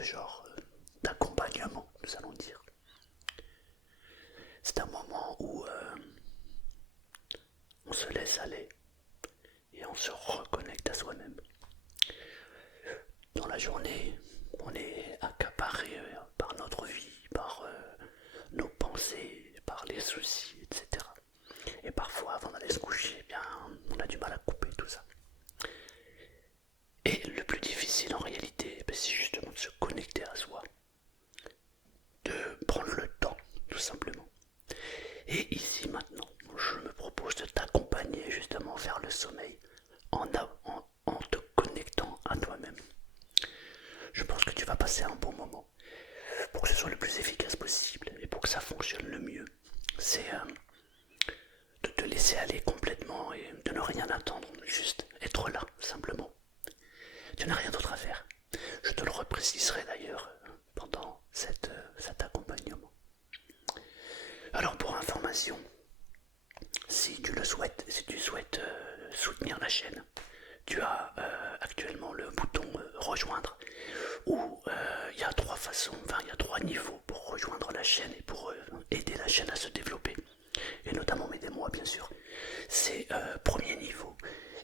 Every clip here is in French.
ce genre d'accompagnement, nous allons dire. C'est un moment où on se laisse aller et on se reconnecte à soi-même. Dans la journée, on est accaparé par notre vie, par nos pensées, par les soucis, etc. Et parfois, avant d'aller se coucher, eh bien, on a du mal à couper tout ça. Et le plus difficile en réalité, eh c'est justement de se connecter à soi, de prendre le temps, tout simplement. Et ici maintenant, je me propose de t'accompagner justement vers le sommeil en te connectant à toi-même. Je pense que tu vas passer un bon moment pour que ce soit le plus efficace possible et pour que ça fonctionne le mieux. C'est de te laisser aller complètement et de ne rien attendre, juste être là, simplement. Tu n'as rien d'autre à faire. Je te le repréciserai d'ailleurs pendant cet accompagnement. Alors pour information, si tu le souhaites, si tu souhaites soutenir la chaîne, tu as actuellement le bouton rejoindre où il y a trois façons, enfin il y a trois niveaux pour rejoindre la chaîne et pour aider la chaîne à se développer et notamment m'aider moi bien sûr. C'est premier niveau.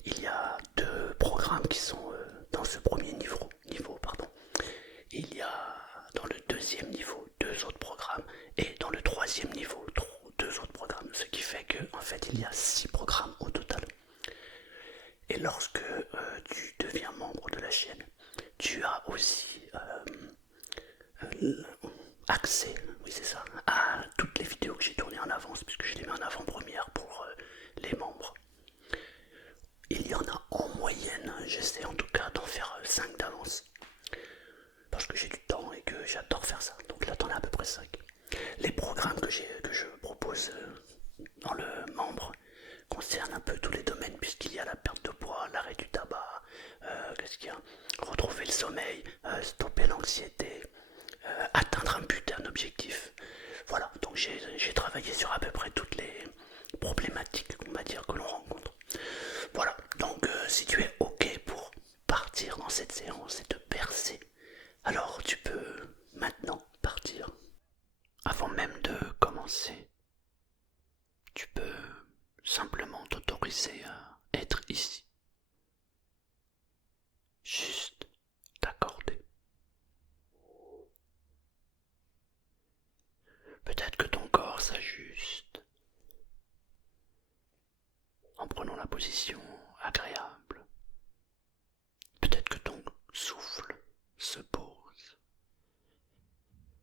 Il y a deux programmes qui sont dans ce premier niveau pardon. Il y a dans le deuxième niveau deux autres programmes et dans le troisième niveau deux autres programmes, ce qui fait que en fait il y a 6 programmes au total. Et lorsque tu deviens membre de la chaîne, tu as aussi accès, oui c'est ça, à toutes les vidéos que j'ai tournées en avance, puisque je les mets en avant-première pour les membres. Il y en a en moyenne, j'essaie en tout cas d'en faire 5 d'avance, parce que j'ai du temps et que j'adore faire ça. Donc là t'en as à peu près 5. Les programmes que je propose dans le membre concernent un peu tous les domaines, puisqu'il y a la perte de poids, l'arrêt du tabac, qu'est-ce qu'il y a, retrouver le sommeil, stopper l'anxiété, atteindre un but, un objectif. Voilà, donc j'ai travaillé sur à peu près toutes les problématiques, on va dire, que l'on rencontre. Voilà, donc si tu es ok pour partir dans cette séance et te percer, alors tu peux maintenant partir. Avant même de commencer, tu peux simplement t'autoriser à être ici. Juste t'accorder. Peut-être que ton corps s'ajuste en prenant la position agréable. Peut-être que ton souffle se pose,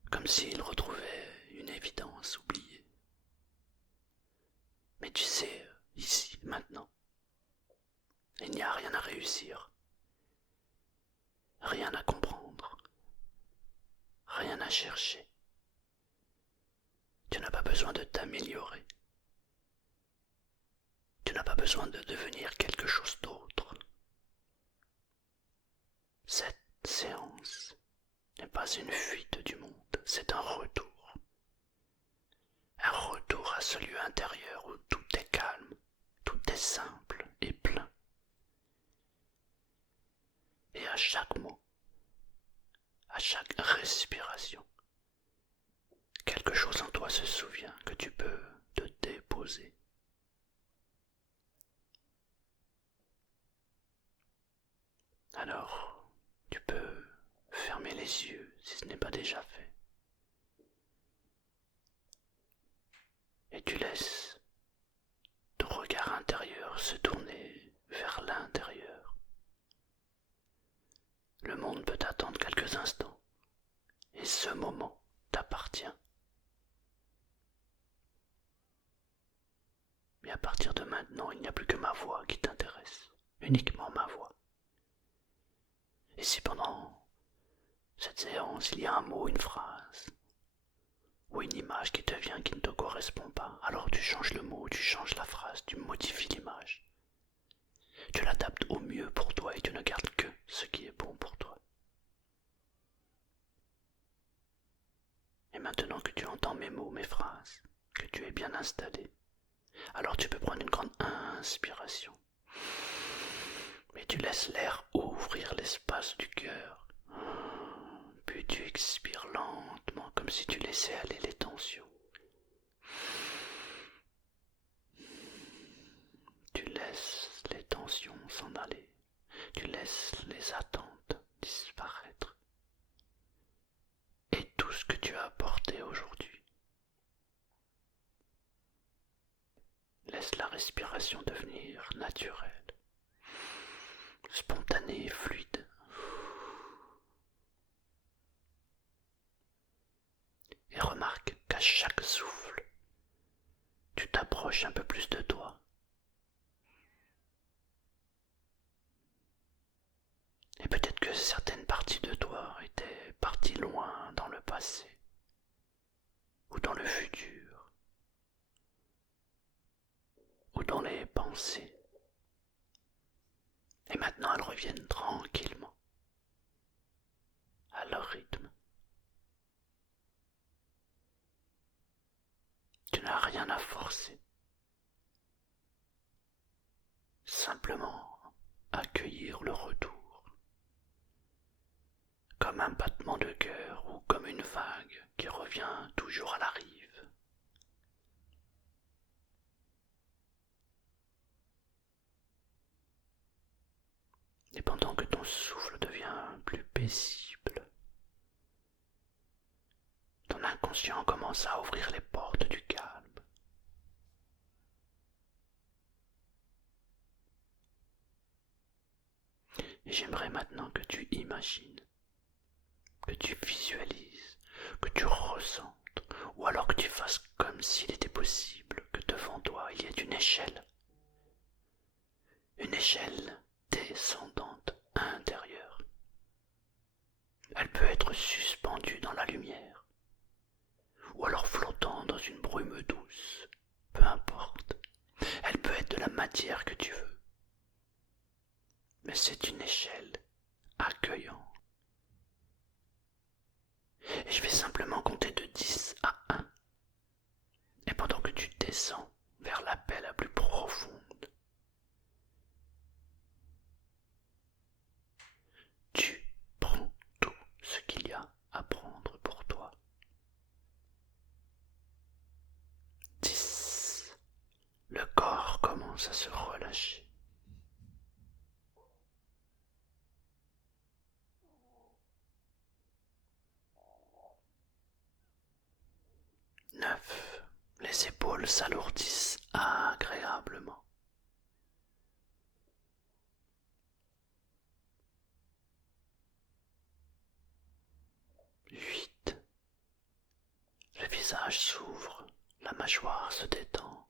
comme s'il retrouvait une évidence oubliée. Mais tu sais, ici, maintenant, il n'y a rien à réussir, rien à comprendre, rien à chercher. Tu n'as pas besoin de t'améliorer. Tu n'as pas besoin de devenir quelque chose d'autre. Cette séance n'est pas une fuite du monde, c'est un retour. Un retour à ce lieu intérieur où tout est calme, tout est simple et plein. Et à chaque mot, à chaque respiration, quelque chose en toi se souvient que tu peux te déposer. Alors, tu peux fermer les yeux si ce n'est pas déjà fait. Et tu laisses ton regard intérieur se tourner vers l'intérieur. Le monde peut attendre quelques instants, et ce moment t'appartient. Mais à partir de maintenant, il n'y a plus que ma voix qui t'intéresse, uniquement ma voix. Et si pendant cette séance, il y a un mot, une phrase, ou une image qui te vient qui ne te correspond pas, alors tu changes le mot, tu changes la phrase, tu modifies l'image. Tu l'adaptes au mieux pour toi et tu ne gardes que ce qui est bon pour toi. Et maintenant que tu entends mes mots, mes phrases, que tu es bien installé, alors tu peux prendre une grande inspiration. Mais tu laisses l'air ouvrir l'espace du cœur. Puis expires lentement comme si tu laissais aller les tensions. Tu laisses les tensions s'en aller. Tu laisses les attentes disparaître. Et tout ce que tu as apporté aujourd'hui. Laisse la respiration devenir naturelle, spontanée et fluide. Et remarque qu'à chaque souffle, tu t'approches un peu plus de toi. Et peut-être que certaines parties de toi étaient parties loin dans le passé ou dans le futur ou dans les pensées. Et maintenant elles reviennent tranquillement à leur rythme. Tu n'as rien à forcer. Simplement accueillir le retour. Comme un battement de cœur ou comme une vague qui revient toujours à la rive. Et pendant que ton souffle devient plus paisible, ton inconscient commence à ouvrir les portes du calme. Et j'aimerais maintenant que tu imagines, que tu visualises, que tu ressentes, ou alors que tu fasses comme s'il était possible que devant toi il y ait une échelle. Une échelle descendante intérieure. Elle peut être suspendue dans la lumière, ou alors flottant dans une brume douce, peu importe. Elle peut être de la matière que tu veux. Mais c'est une échelle accueillante. Et je vais simplement compter de 10 à 1. Et pendant que tu descends vers la paix la plus profonde, tu prends tout ce qu'il y a à prendre pour toi. 10. Le corps commence à se relâcher. 9. Les épaules s'alourdissent agréablement. 8. Le visage s'ouvre, la mâchoire se détend.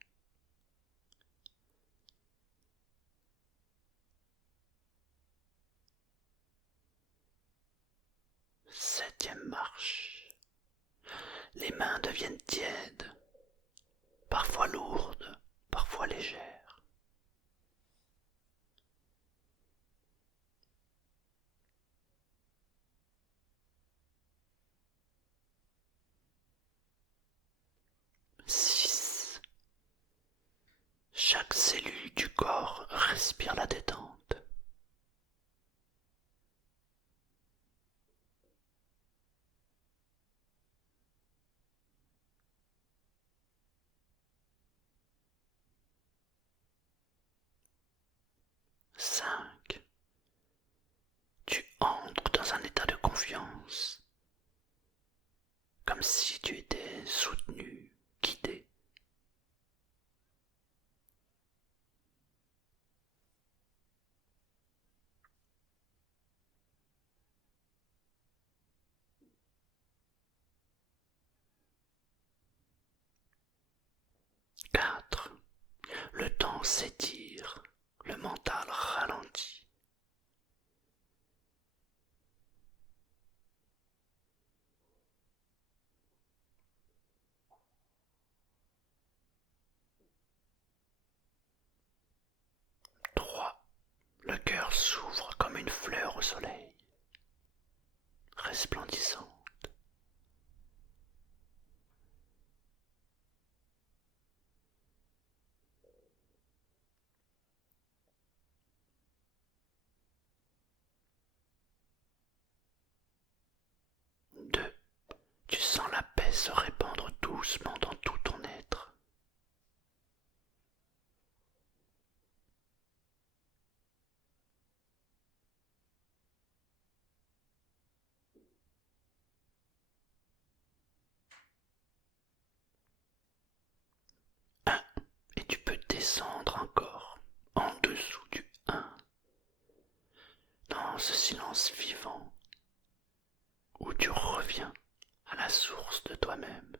7e marche. Les mains deviennent tièdes, parfois lourdes, parfois légères. 6. Chaque cellule du corps respire la détente. 5. Tu entres dans un état de confiance, comme si tu étais soutenu, guidé. 4. Le temps s'étire, le mental ralentit. 3. Le cœur s'ouvre comme une fleur au soleil, resplendissante. 2. descendre encore en dessous du 1, dans ce silence vivant où tu reviens à la source de toi-même.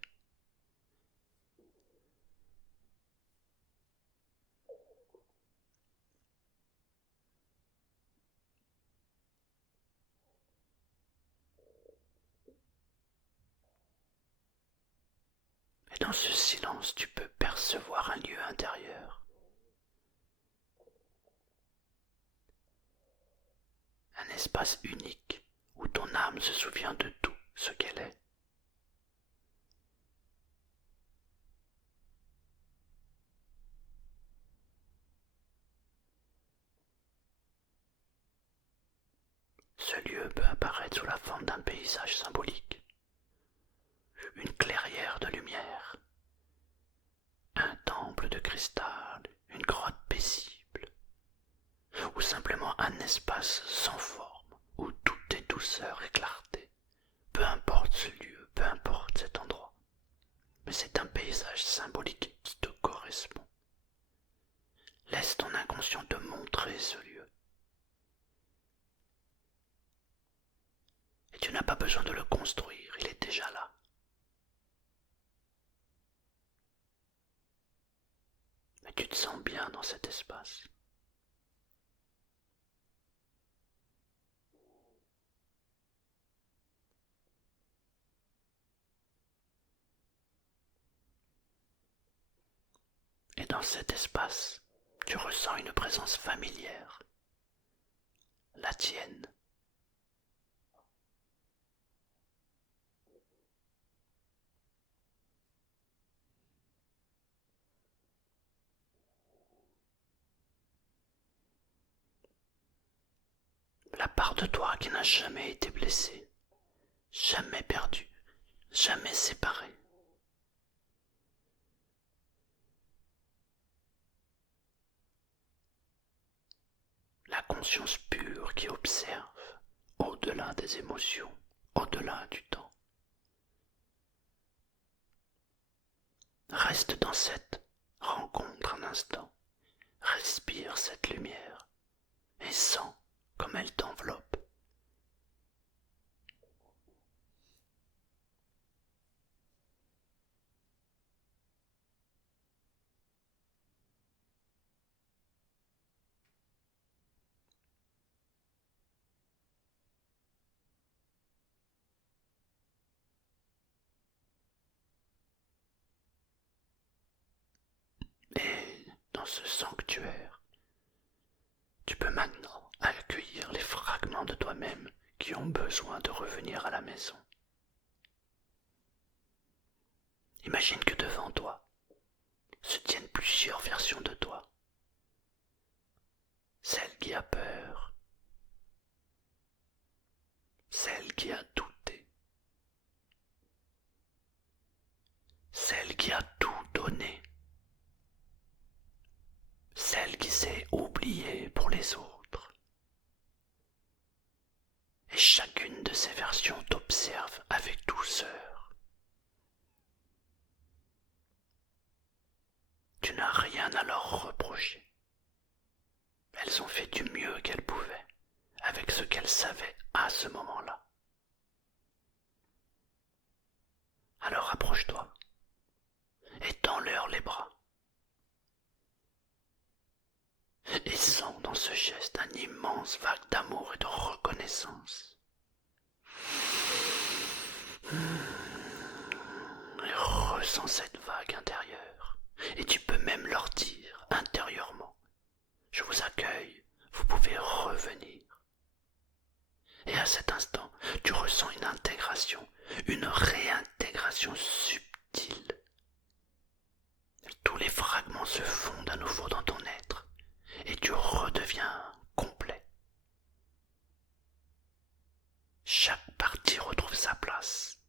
Et dans ce silence, tu peux percevoir un lieu intérieur. Un espace unique où ton âme se souvient de tout ce qu'elle est. Ce lieu peut apparaître sous la forme d'un paysage symbolique, une clairière de lumière, un temple de cristal, une grotte paisible, ou simplement un espace sans forme où tout est douceur et clarté. Peu importe ce lieu, peu importe cet endroit, mais c'est un paysage symbolique qui te correspond. Laisse ton inconscient te montrer ce lieu. Et tu n'as pas besoin de le construire, il est déjà là. Mais tu te sens bien dans cet espace. Et dans cet espace, tu ressens une présence familière, la tienne. La part de toi qui n'a jamais été blessée, jamais perdue, jamais séparée. La conscience pure qui observe au-delà des émotions, au-delà du temps. Reste dans cette rencontre un instant, respire cette lumière et sens comme elle t'enveloppe. Et dans ce sanctuaire, tu peux maintenant accueillir les fragments de toi-même qui ont besoin de revenir à la maison. Imagine que devant toi se tiennent plusieurs versions de toi. Celle qui a peur, celle qui a douté, celle qui a tout donné, celle qui s'est oubliée pour les autres. Et chacune de ces versions t'observe avec douceur. Tu n'as rien à leur reprocher. Elles ont fait du mieux qu'elles pouvaient, avec ce qu'elles savaient à ce moment-là. Alors approche-toi et tends-leur les bras. Et sens dans ce geste un immense vague d'amour et de reconnaissance. Et ressens cette vague intérieure. Et tu peux même leur dire intérieurement: je vous accueille, vous pouvez revenir. Et à cet instant, tu ressens une intégration, une réintégration subtile. Tous les fragments se fondent à nouveau dans ton être et tu redeviens complet. Chaque partie retrouve sa place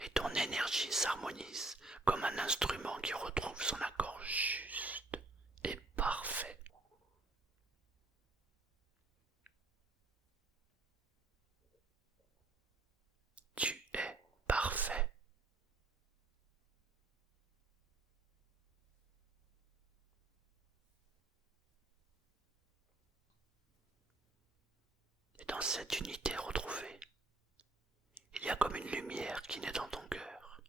et ton énergie s'harmonise comme un instrument qui retrouve son accord juste et parfait. Tu es parfait. dans cette unité retrouvée, il y a comme une lumière qui naît dans ton cœur.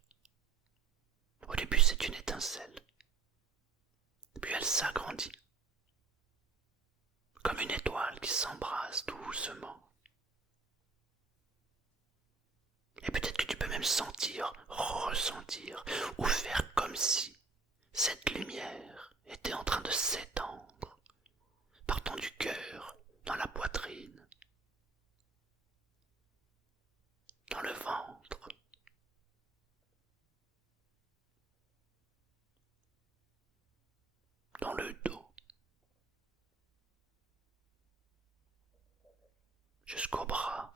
Au début, c'est une étincelle, puis elle s'agrandit, comme une étoile qui s'embrase doucement. Et peut-être que tu peux même sentir, ressentir, ou faire comme si cette lumière était en train de s'étendre, partant du cœur, dans la poitrine, dans le ventre, dans le dos, jusqu'au bras,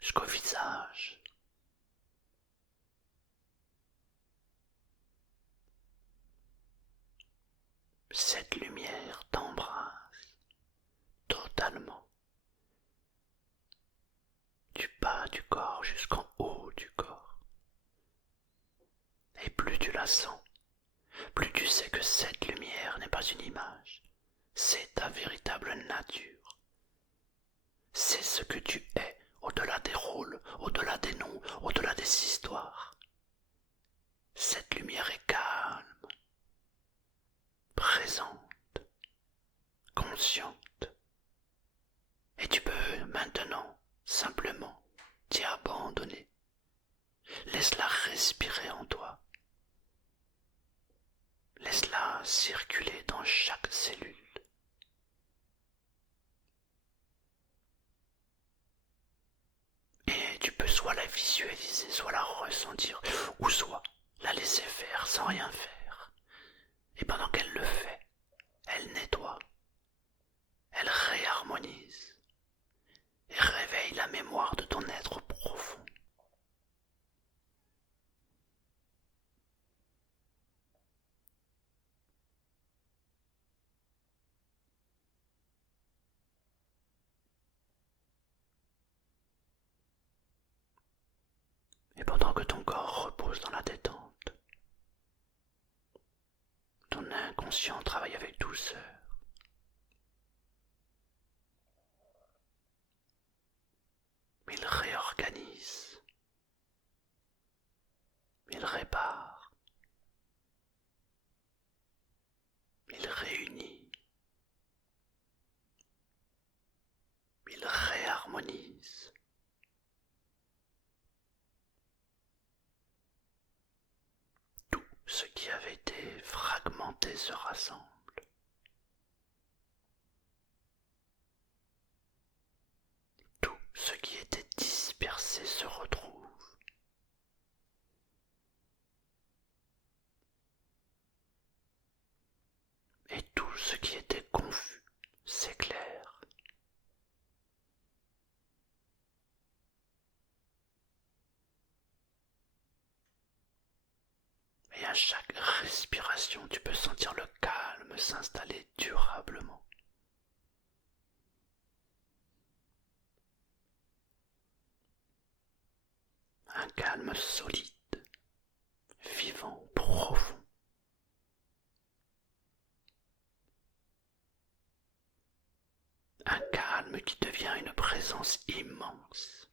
jusqu'au visage. Cette lumière t'embrase totalement, du bas du corps jusqu'en haut du corps. Et plus tu la sens, plus tu sais que cette lumière n'est pas une image, c'est ta véritable nature. C'est ce que tu es, au-delà des rôles, au-delà des noms, au-delà des histoires. Cette lumière est calme, présente, consciente. Et tu peux maintenant simplement t'y abandonner. Laisse-la respirer en toi. Laisse-la circuler dans chaque cellule. Et tu peux soit la visualiser, soit la ressentir, ou soit la laisser faire sans rien faire. Et pendant qu'elle le fait, elle nettoie, elle réharmonise et réveille la mémoire de ton être profond. Et pendant que ton corps repose dans la détente, ton inconscient travaille avec douceur. Il réorganise, il répare, il réunit, il réharmonise. Tout ce qui avait été fragmenté se rassemble. Tout ce qui était dispersé se retrouve. Et tout ce qui était confus s'éclaire. Et à chaque respiration, tu peux sentir le calme s'installer durablement. Un calme solide, vivant, profond. Un calme qui devient une présence immense.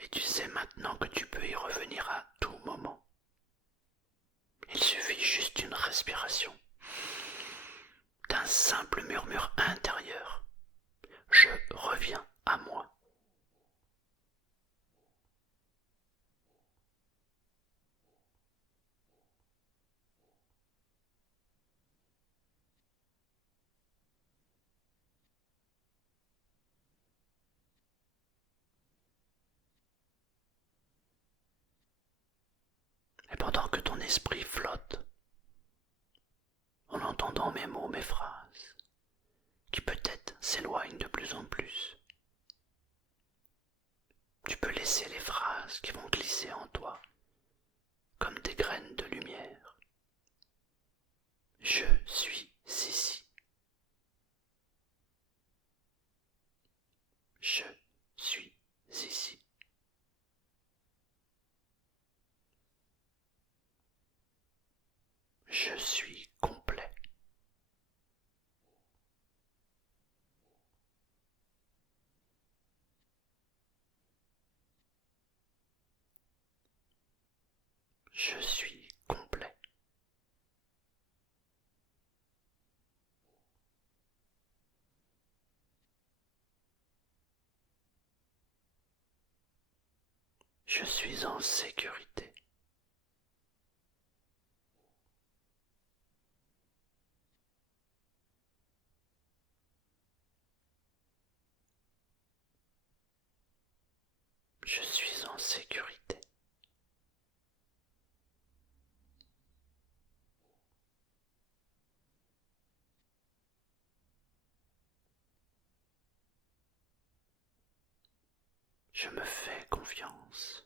Et tu sais maintenant que tu peux y revenir à tout moment. Il suffit juste d'une respiration, d'un simple murmure intérieur. Je reviens à moi. Et pendant que ton esprit flotte, en entendant mes mots, mes phrases, qui peut-être s'éloignent de plus en plus, tu peux laisser les phrases qui vont glisser en toi, comme des graines de lumière. Je suis ici. Je suis ici. Je suis complet. Je suis complet. Je suis en sécurité. Je suis en sécurité. Je me fais confiance.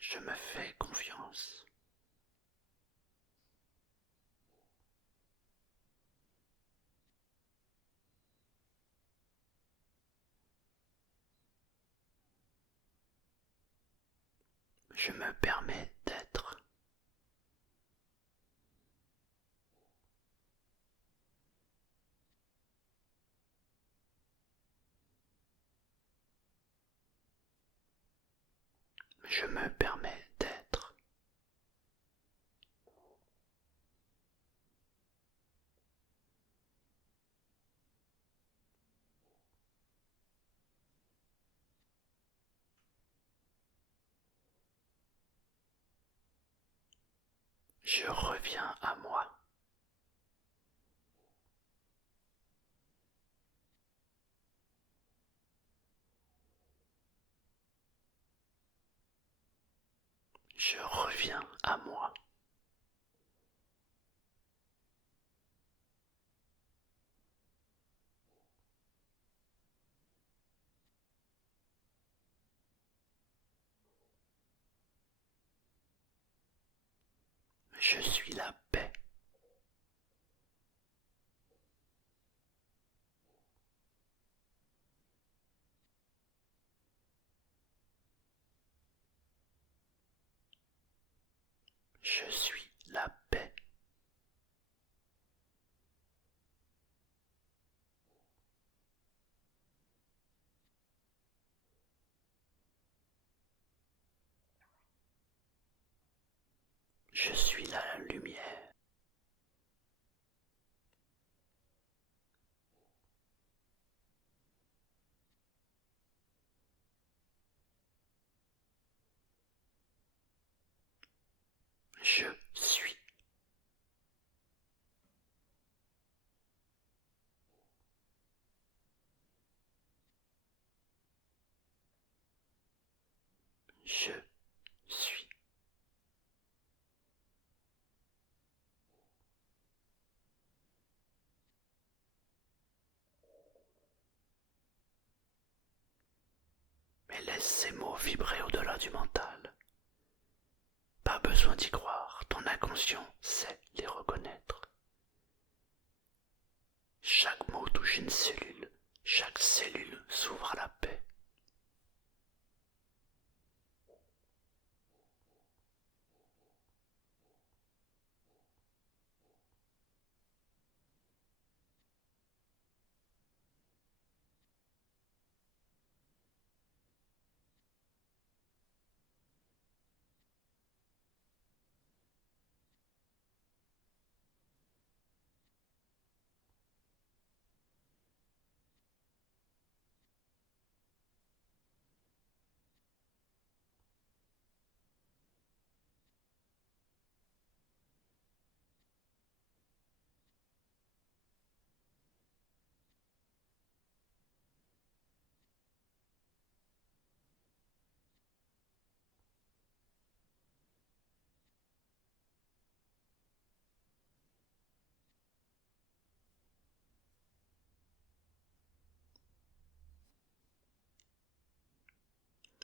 Je me fais confiance. Je me permets d'être. Je me permets d'être. Je reviens à moi. Je reviens à moi. Je suis la paix. Je suis la paix. Je suis la lumière. Je suis. Je suis. Mais laisse ces mots vibrer au-delà du mental. Pas besoin d'y croire, ton inconscient sait les reconnaître. Chaque mot touche une cellule, chaque cellule s'ouvre à la paix.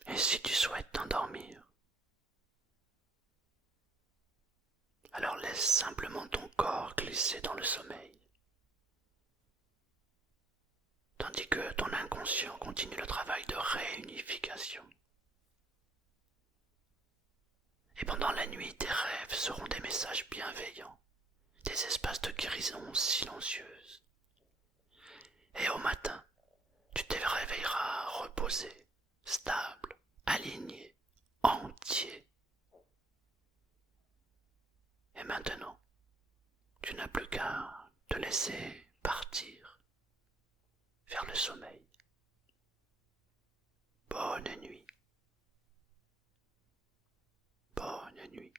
Et si tu souhaites t'endormir, alors laisse simplement ton corps glisser dans le sommeil. tandis que ton inconscient continue le travail de réunification. Et pendant la nuit, tes rêves seront des messages bienveillants, des espaces de guérison silencieuse. Et au matin, tu te réveilleras reposé, stable, aligné, entier. Et maintenant, tu n'as plus qu'à te laisser partir vers le sommeil. Bonne nuit. Bonne nuit.